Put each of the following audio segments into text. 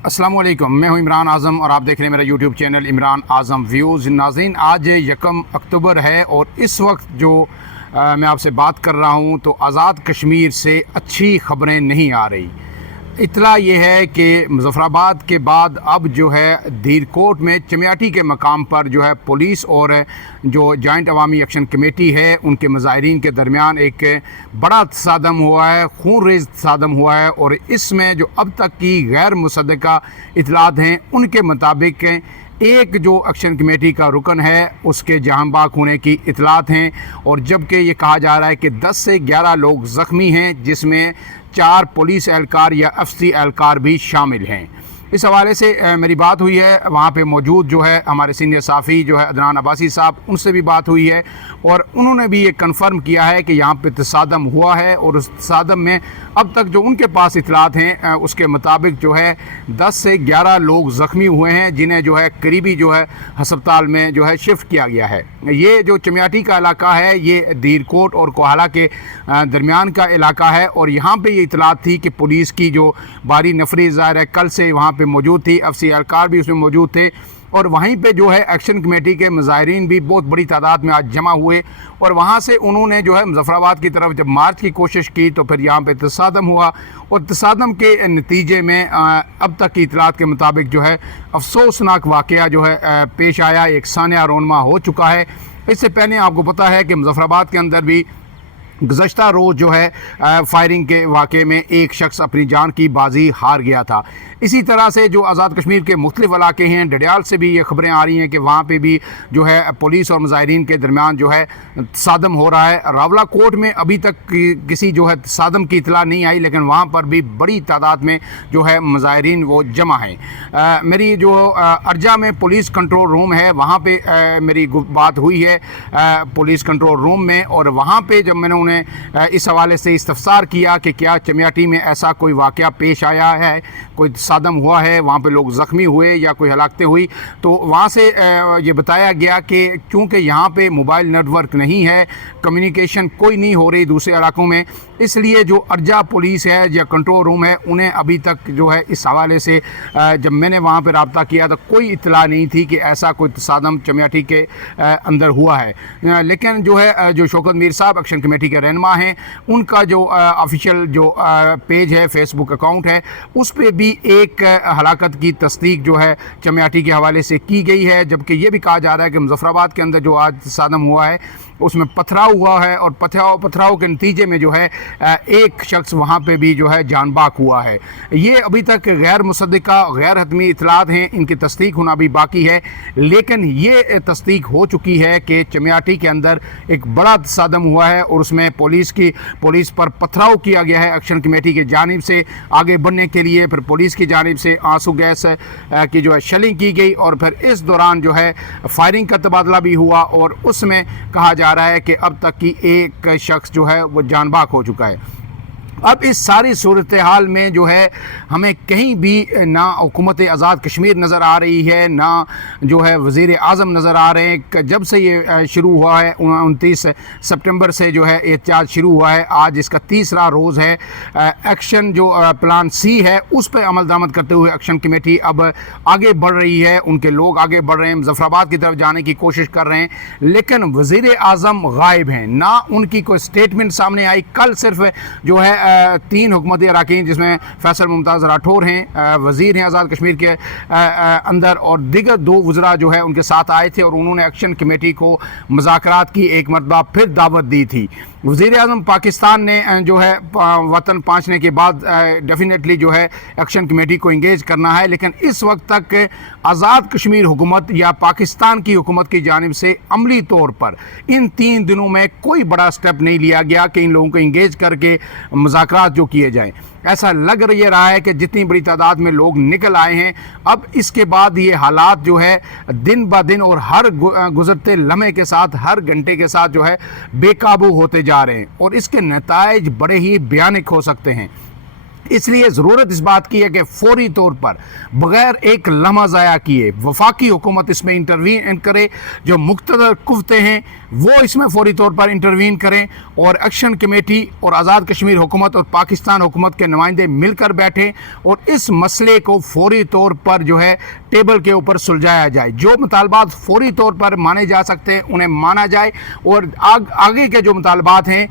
अस्सलाम वालेकुम, मैं हूं इमरान आज़म और आप देख रहे हैं मेरा यूट्यूब चैनल इमरान आज़म व्यूज़। नाज़रीन, आज 1 अक्टूबर है और इस वक्त जो मैं आपसे बात कर रहा हूं तो आज़ाद कश्मीर से अच्छी खबरें नहीं आ रही। इतला ये है कि मुज़फ़्फ़राबाद के बाद अब जो है धीरकोट में चमियाटी के मकाम पर जो है पुलिस और जो जॉइंट अवामी एक्शन कमेटी है उनके मुज़ाहिरीन के दरमियान एक बड़ा तसादम हुआ है, खून रेज़ तसादम हुआ है। और इसमें जो अब तक की गैर मुसद्दक़ा इतलात हैं उनके मुताबिक एक जो एक्शन कमेटी का रुकन है उसके जहां बाग होने की इतलात हैं, और जबकि ये कहा जा रहा है कि 10 से 11 लोग ज़ख्मी हैं, जिसमें 4 पुलिस एहलकार या एफसी एहलकार भी शामिल हैं। इस हवाले से मेरी बात हुई है, वहाँ पे मौजूद जो है हमारे सीनियर साफ़ी जो है अदनान अब्बासी साहब, उनसे भी बात हुई है और उन्होंने भी ये कन्फर्म किया है कि यहाँ पे तसादम हुआ है। और उस तसादम में अब तक जो उनके पास इतलात हैं उसके मुताबिक जो है 10 से 11 लोग ज़ख्मी हुए हैं, जिन्हें जो है करीबी जो है हस्पताल में जो है शिफ्ट किया गया है। ये जो चमियाटी का इलाका है ये धीरकोट और कोहाला के दरमियान का इलाका है, और यहाँ पर ये इतलात थी कि पुलिस की जो बारी नफरी ज़ाहिर है कल से वहाँ पे मौजूद थी, एफसी एहलकार भी उसमें मौजूद थे, और वहीं पे जो है एक्शन कमेटी के मुज़ाहिरीन भी बहुत बड़ी तादाद में आज जमा हुए। और वहाँ से उन्होंने जो है मुज़फ़्फ़राबाद की तरफ जब मार्च की कोशिश की तो फिर यहाँ पे तसादम हुआ, और तसादम के नतीजे में अब तक की इतलात के मुताबिक जो है अफसोसनाक वाक़या जो है पेश आया, एक सानिया रोनमा हो चुका है। इससे पहले आपको पता है कि मुज़फ़्फ़राबाद के अंदर भी गुज़श्ता रोज़ जो है फायरिंग के वाक़े में एक शख्स अपनी जान की बाजी हार गया था। इसी तरह से जो आज़ाद कश्मीर के मुख्तलिफ़ इलाके हैं, डडियाल से भी ये ख़बरें आ रही हैं कि वहाँ पे भी जो है पुलिस और मुज़ाहिरीन के दरमियान जो है तसादम हो रहा है। रावला कोट में अभी तक किसी जो है तसादम की इतला नहीं आई, लेकिन वहाँ पर भी बड़ी तादाद में जो है मुज़ाहिरीन वो जमा हैं। मेरी जो अर्जा में पुलिस कंट्रोल रूम है वहाँ पर मेरी बात हुई है पुलिस कंट्रोल रूम में, और वहाँ पर जब मैंने इस हवाले से इस्तफसार किया कि क्या चमियाटी में ऐसा कोई वाक़या पेश आया है, कोई तसादम हुआ है, वहाँ पे लोग ज़ख्मी हुए या कोई हलाकतें हुई, तो वहाँ से ये बताया गया कि चूँकि यहाँ पे मोबाइल नेटवर्क नहीं है, कम्युनिकेशन कोई नहीं हो रही दूसरे इलाकों में, इसलिए जो अर्जा पुलिस है या कंट्रोल रूम है उन्हें अभी तक जो है इस हवाले से जब मैंने वहाँ पर रब्ता किया तो कोई इतला नहीं थी कि ऐसा कोई तसादम चमियाटी के अंदर हुआ है। लेकिन जो है जो शौकत मीर साहब एक्शन कमेटी के रहनुमा हैं, उनका जो ऑफिशियल जो पेज है, फेसबुक अकाउंट है, उस पर भी एक हलाकत की तस्दीक जो है चमियाटी के हवाले से की गई है। जबकि ये भी कहा जा रहा है कि मुज़फ़्फ़राबाद के अंदर जो आज तसादम हुआ है उसमें पथराव हुआ है, और पथराव के नतीजे में जो है एक शख्स वहाँ पे भी जो है जान बाक हुआ है। ये अभी तक गैर मुसद्दक़ा गैर हतमी इतलात हैं, इनकी तस्दीक होना भी बाकी है, लेकिन ये तस्दीक हो चुकी है कि चमियाटी के अंदर एक बड़ा तसादम हुआ है और उसमें पुलिस पर पथराव किया गया है एक्शन कमेटी की जानिब से आगे बढ़ने के लिए। फिर पुलिस की जानिब से आंसू गैस की जो है शेलिंग की गई, और फिर इस दौरान जो है फायरिंग का तबादला भी हुआ, और उसमें कहा जा रहा है कि अब तक की एक शख्स जो है वो जान बाक हो चुका है। अब इस सारी सूरत हाल में जो है हमें कहीं भी ना हुकूमत आज़ाद कश्मीर नज़र आ रही है, ना जो है वज़ीर आज़म नज़र आ रहे हैं। जब से ये शुरू हुआ है 29 सितंबर से जो है एहतजाज शुरू हुआ है, आज इसका तीसरा रोज़ है। एक्शन जो प्लान सी है उस पर अमल दरामद करते हुए एक्शन कमेटी अब आगे बढ़ रही है, उनके लोग आगे बढ़ रहे हैं, मुज़फ़्फ़राबाद की तरफ जाने की कोशिश कर रहे हैं, लेकिन वज़ीर आज़म गायब हैं, ना उनकी कोई स्टेटमेंट सामने आई। कल सिर्फ जो है 3 हुकूमती अराकीन जिसमें फैसल मुमताज़ राठौर हैं, वज़ीर हैं आज़ाद कश्मीर के अंदर, और दिगर 2 वज़रा जो है उनके साथ आए थे, और उन्होंने एक्शन कमेटी को मुज़ाकरात की एक मरतबा फिर दावत दी थी। वज़ीर आज़म पाकिस्तान ने जो है वतन पहुँचने के बाद डेफिनेटली जो है एक्शन कमेटी को इंगेज करना है, लेकिन इस वक्त तक आज़ाद कश्मीर हुकूमत या पाकिस्तान की हुकूमत की जानिब से अमली तौर पर इन 3 दिनों में कोई बड़ा स्टेप नहीं लिया गया कि इन लोगों को इंगेज करके मुज़ाकरात जो किए जाएँ। ऐसा लग रहा है कि जितनी बड़ी तादाद में लोग निकल आए हैं, अब इसके बाद ये हालात जो है दिन ब दिन और हर गुज़रते लम्हे के साथ, हर घंटे के साथ जो है बेकाबू होते जा रहे हैं, और इसके नताइज बड़े ही भयानक हो सकते हैं। इसलिए ज़रूरत इस बात की है कि फौरी तौर पर बग़ैर एक लम्हा ज़ाया किए वफाकी हुकूमत इसमें इंटरवीन करे। जो मुख्तदर कुव्वतें हैं وہ اس میں فوری طور پر انٹروین کریں اور ایکشن کمیٹی اور آزاد کشمیر حکومت اور پاکستان حکومت کے نمائندے مل کر بیٹھیں اور اس مسئلے کو فوری طور پر جو ہے ٹیبل کے اوپر سلجھایا جائے. جو مطالبات فوری طور پر مانے جا سکتے ہیں انہیں مانا جائے, اور آگے کے جو مطالبات ہیں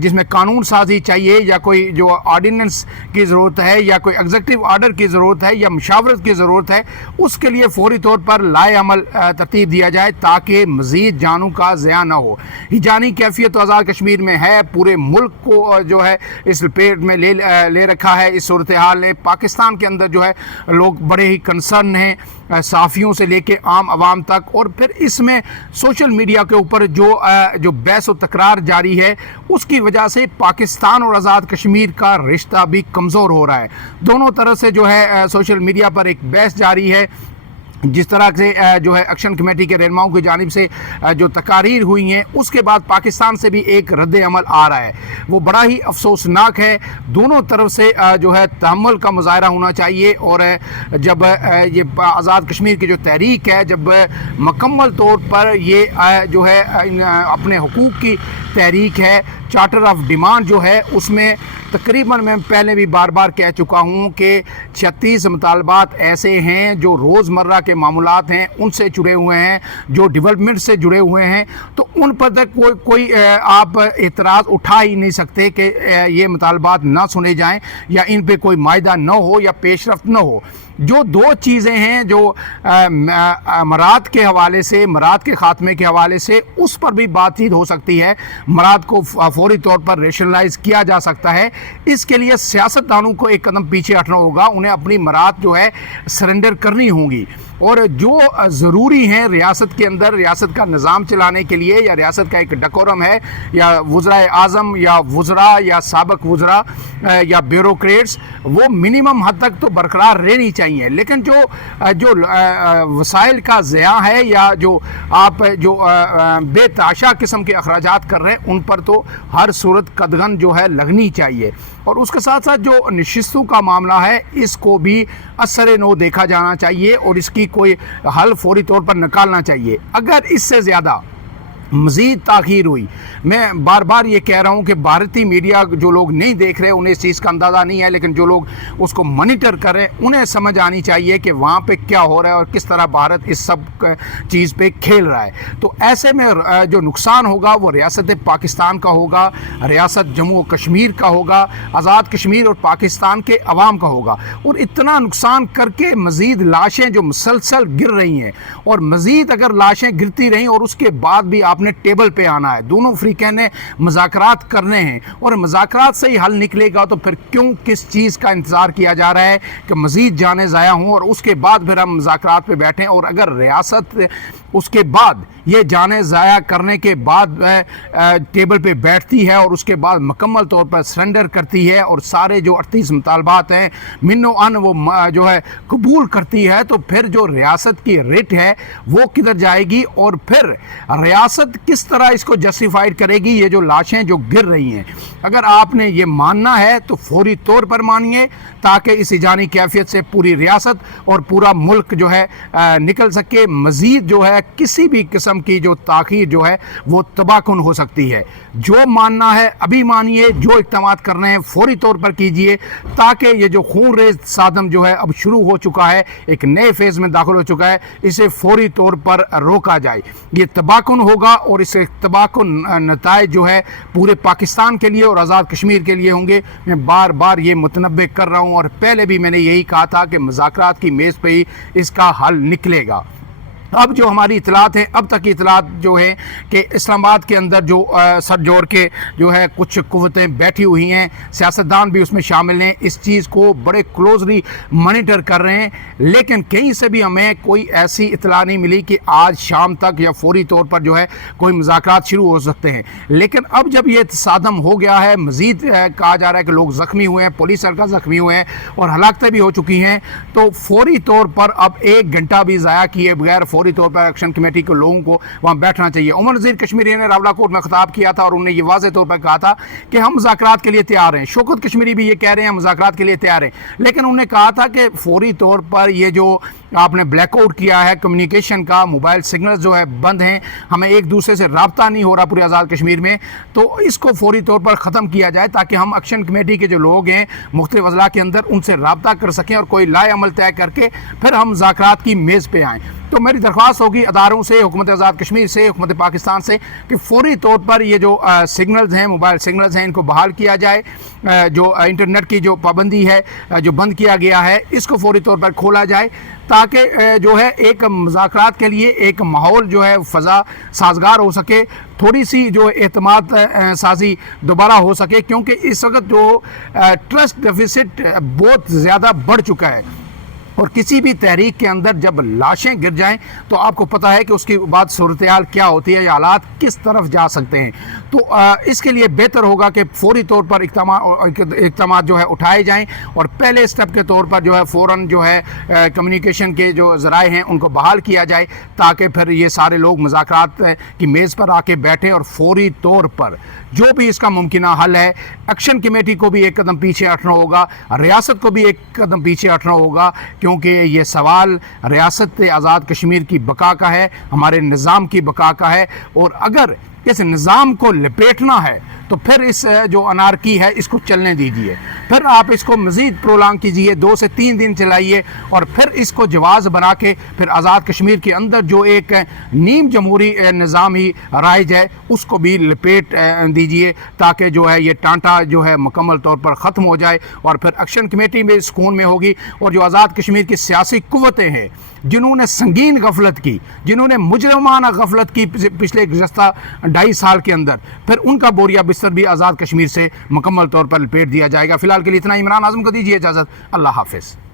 جس میں قانون سازی چاہیے یا کوئی جو آرڈیننس کی ضرورت ہے یا کوئی ایگزیکٹو آرڈر کی ضرورت ہے یا مشاورت کی ضرورت ہے, اس کے لیے فوری طور پر لائے عمل ترتیب دیا جائے تاکہ مزید جانوں کا ضیاع نہ ہو. یہ جانی کیفیت تو آزاد کشمیر میں ہے, پورے ملک کو جو ہے اس لپیٹ میں لے رکھا ہے. اس صورتحال نے پاکستان کے اندر جو ہے لوگ بڑے ہی کنسرن ہیں, صحافیوں سے لے کے عام عوام تک, اور پھر اس میں سوشل میڈیا کے اوپر جو بحث و تکرار جاری ہے اس کی وجہ سے پاکستان اور آزاد کشمیر کا رشتہ بھی کمزور ہو رہا ہے. دونوں طرف سے جو ہے سوشل میڈیا پر ایک بحث جاری ہے. جس طرح سے جو ہے ایکشن کمیٹی کے رہنماؤں کی جانب سے جو تقاریر ہوئی ہیں اس کے بعد پاکستان سے بھی ایک رد عمل آ رہا ہے, وہ بڑا ہی افسوسناک ہے. دونوں طرف سے جو ہے تحمل کا مظاہرہ ہونا چاہیے, اور جب یہ آزاد کشمیر کی جو تحریک ہے جب مکمل طور پر یہ جو ہے اپنے حقوق کی تحریک ہے, چارٹر آف ڈیمانڈ جو ہے اس میں تقریباً میں پہلے بھی بار بار کہہ چکا ہوں کہ 36 مطالبات ایسے ہیں جو روزمرہ کے معاملات ہیں ان سے جڑے ہوئے ہیں, جو ڈیولپمنٹ سے جڑے ہوئے ہیں, تو ان پر تک کوئی آپ اعتراض اٹھا ہی نہیں سکتے کہ یہ مطالبات نہ سنے جائیں یا ان پہ کوئی معاہدہ نہ ہو یا پیش رفت نہ ہو. جو دو چیزیں ہیں جو مراد کے حوالے سے, مراد کے خاتمے کے حوالے سے, اس پر بھی بات چیت ہو سکتی ہے. مراد کو فوری طور پر ریشنلائز کیا جا سکتا ہے. اس کے لیے سیاستدانوں کو ایک قدم پیچھے ہٹنا ہوگا, انہیں اپنی مراد جو ہے سرنڈر کرنی ہوں گی, اور جو ضروری ہیں ریاست کے اندر ریاست کا نظام چلانے کے لیے, یا ریاست کا ایک ڈیکورم ہے, یا وزرائے اعظم یا وزراء یا سابق وزراء یا بیوروکریٹس, وہ منیمم حد تک تو برقرار رہنی چاہیے. لیکن جو وسائل کا ضیاع ہے یا جو آپ جو بے تحاشا قسم کے اخراجات کر رہے ہیں ان پر تو ہر صورت قدغن جو ہے لگنی چاہیے. اور اس کے ساتھ ساتھ جو نشستوں کا معاملہ ہے اس کو بھی اثر نو دیکھا جانا چاہیے اور اس کی کوئی حل فوری طور پر نکالنا چاہیے. اگر اس سے زیادہ مزید تاخیر ہوئی, میں بار بار یہ کہہ رہا ہوں کہ بھارتی میڈیا جو لوگ نہیں دیکھ رہے انہیں اس چیز کا اندازہ نہیں ہے, لیکن جو لوگ اس کو مانیٹر کر رہے ہیں انہیں سمجھ آنی چاہیے کہ وہاں پہ کیا ہو رہا ہے اور کس طرح بھارت اس سب چیز پہ کھیل رہا ہے. تو ایسے میں جو نقصان ہوگا وہ ریاست پاکستان کا ہوگا, ریاست جموں و کشمیر کا ہوگا, آزاد کشمیر اور پاکستان کے عوام کا ہوگا. اور اتنا نقصان کر کے مزید لاشیں جو مسلسل گر رہی ہیں, اور مزید اگر لاشیں گرتی رہیں اور اس کے بعد بھی آپ نے ٹیبل پہ آنا ہے, دونوں فریقین نے مذاکرات کرنے ہیں, اور مذاکرات سے ہی حل نکلے گا, تو پھر کیوں کس چیز کا انتظار کیا جا رہا ہے کہ مزید جانیں ضائع ہوں اور اس کے بعد پھر ہم مذاکرات پہ بیٹھیں. اور اگر ریاست اس کے بعد یہ جانیں ضائع کرنے کے بعد ٹیبل پہ بیٹھتی ہے اور اس کے بعد مکمل طور پر سرنڈر کرتی ہے اور سارے جو 38 مطالبات ہیں من و ان وہ جو ہے قبول کرتی ہے, تو پھر جو ریاست کی ریٹ ہے وہ کدھر جائے گی, اور پھر ریاست کس طرح اس کو جسٹیفائیڈ کرے گی یہ جو لاشیں جو گر رہی ہیں. اگر آپ نے یہ ماننا ہے تو فوری طور پر مانیے تاکہ اس جانی کیفیت سے پوری ریاست اور پورا ملک جو ہے نکل سکے. مزید جو ہے کسی بھی قسم کی جو تاخیر جو ہے وہ تباہ کن ہو سکتی ہے. جو ماننا ہے ابھی مانیے, جو اقدامات کرنے ہیں فوری طور پر کیجئے تاکہ یہ جو خون ریز صادم جو ہے اب شروع ہو چکا ہے, ایک نئے فیز میں داخل ہو چکا ہے, اسے فوری طور پر روکا جائے. یہ تباہ کن ہوگا اور اس تباہ کن نتائج جو ہے پورے پاکستان کے لیے اور آزاد کشمیر کے لیے ہوں گے. میں بار بار یہ متنبہ کر رہا ہوں, اور پہلے بھی میں نے یہی کہا تھا کہ مذاکرات کی میز پہ ہی اس کا حل نکلے گا. اب جو ہماری اطلاعات ہیں, اب تک کی اطلاعات جو ہیں کہ اسلام آباد کے اندر جو سر جوڑ کے جو ہے کچھ قوتیں بیٹھی ہوئی ہیں, سیاستدان بھی اس میں شامل ہیں, اس چیز کو بڑے کلوزلی مانیٹر کر رہے ہیں, لیکن کہیں سے بھی ہمیں کوئی ایسی اطلاع نہیں ملی کہ آج شام تک یا فوری طور پر جو ہے کوئی مذاکرات شروع ہو سکتے ہیں. لیکن اب جب یہ تصادم ہو گیا ہے, مزید کہا جا رہا ہے کہ لوگ زخمی ہوئے ہیں, پولیس ہلکا زخمی ہوئے ہیں اور ہلاکتیں بھی ہو چکی ہیں, تو فوری طور پر اب 1 گھنٹہ بھی ضائع کیے بغیر फौरी तौर पर एक्शन कमेटी के लोगों को वहाँ बैठना चाहिए। उमर नज़ीर कश्मीरी ने रावला कोर्ट में खिताब किया था और उन्होंने ये वाज़ेह तौर पर कहा था कि हम मुज़ाकरात के लिए तैयार हैं। शौकत कश्मीरी भी ये कह रहे हैं मुज़ाकरात के लिए तैयार हैं, लेकिन उन्होंने कहा था कि फौरी तौर पर ये जो आपने ब्लैकआउट किया है कम्युनिकेशन का, मोबाइल सिग्नल जो है बंद हैं, हमें एक दूसरे से रब्ता नहीं हो रहा पूरे आज़ाद कश्मीर में, तो इसको फौरी तौर पर ख़त्म किया जाए ताकि हम एक्शन कमेटी के जो लोग हैं मुख्तलिफ अज़ला के अंदर उनसे रब्ता कर सकें और कोई लाए अमल तय करके फिर हम मुज़ाकरात की मेज़ पे आएँ। तो मेरी दरख्वास्त होगी अदारों से, हुकूमत आज़ाद कश्मीर से, हुकूमत पाकिस्तान से कि फौरी तौर पर ये जो सिग्नल्स हैं, मोबाइल सिग्नल्स हैं, इनको बहाल किया जाए। जो इंटरनेट की जो पाबंदी है, जो बंद किया गया है, इसको फौरी तौर पर खोला जाए ताकि जो है एक मुज़ाकरात के लिए एक माहौल जो है फ़ज़ा साजगार हो सके, थोड़ी सी जो एतमाद साजी दोबारा हो सके, क्योंकि इस वक्त जो ट्रस्ट डेफिसिट बहुत ज़्यादा बढ़ चुका है। और किसी भी तहरीक के अंदर जब लाशें गिर जाएं तो आपको पता है कि उसके बाद सूरत हाल क्या होती है या हालात किस तरफ जा सकते हैं। तो इसके लिए बेहतर होगा कि फौरी तौर पर इक़दाम जो है उठाए जाएं और पहले स्टेप के तौर पर जो है फ़ौरन जो है कम्युनिकेशन के जो ज़राए हैं उनको बहाल किया जाए ताकि फिर ये सारे लोग मुज़ाकरात की मेज़ पर आके बैठे और फौरी तौर पर जो भी इसका मुमकिन हल है, एक्शन कमेटी को भी एक कदम पीछे हटना होगा, रियासत को भी एक कदम पीछे हटना होगा, क्योंकि ये सवाल रियासत आज़ाद कश्मीर की बका का है, हमारे निज़ाम की बका का है। और अगर इस निज़ाम को लपेटना है तो फिर इस जो अनारकी है इसको चलने दीजिए, फिर आप इसको मज़ीद प्रोलांग कीजिए, 2 से 3 दिन चलाइए और फिर इसको जवाज़ बना के फिर आज़ाद कश्मीर के अंदर जो एक नीम जमहूरी निज़ाम ही राइज है उसको भी लपेट दीजिए ताकि जो है ये टांटा जो है मुकम्मल तौर पर ख़त्म हो जाए और फिर एक्शन कमेटी में सुकून में होगी। और जो आज़ाद कश्मीर की सियासी क़ुव्वतें हैं जिन्होंने संगीन गफलत की, जिन्होंने मुजरमाना गफलत की पिछले गुज़श्ता 2.5 साल के अंदर, फिर उनका बोरिया बिस्तर भी आज़ाद कश्मीर से मुकम्मल तौर पर लपेट दिया जाएगा। फ़िलहाल के लिए इतना। इमरान आज़म को दीजिए इजाज़त। अल्लाह हाफ़िज़।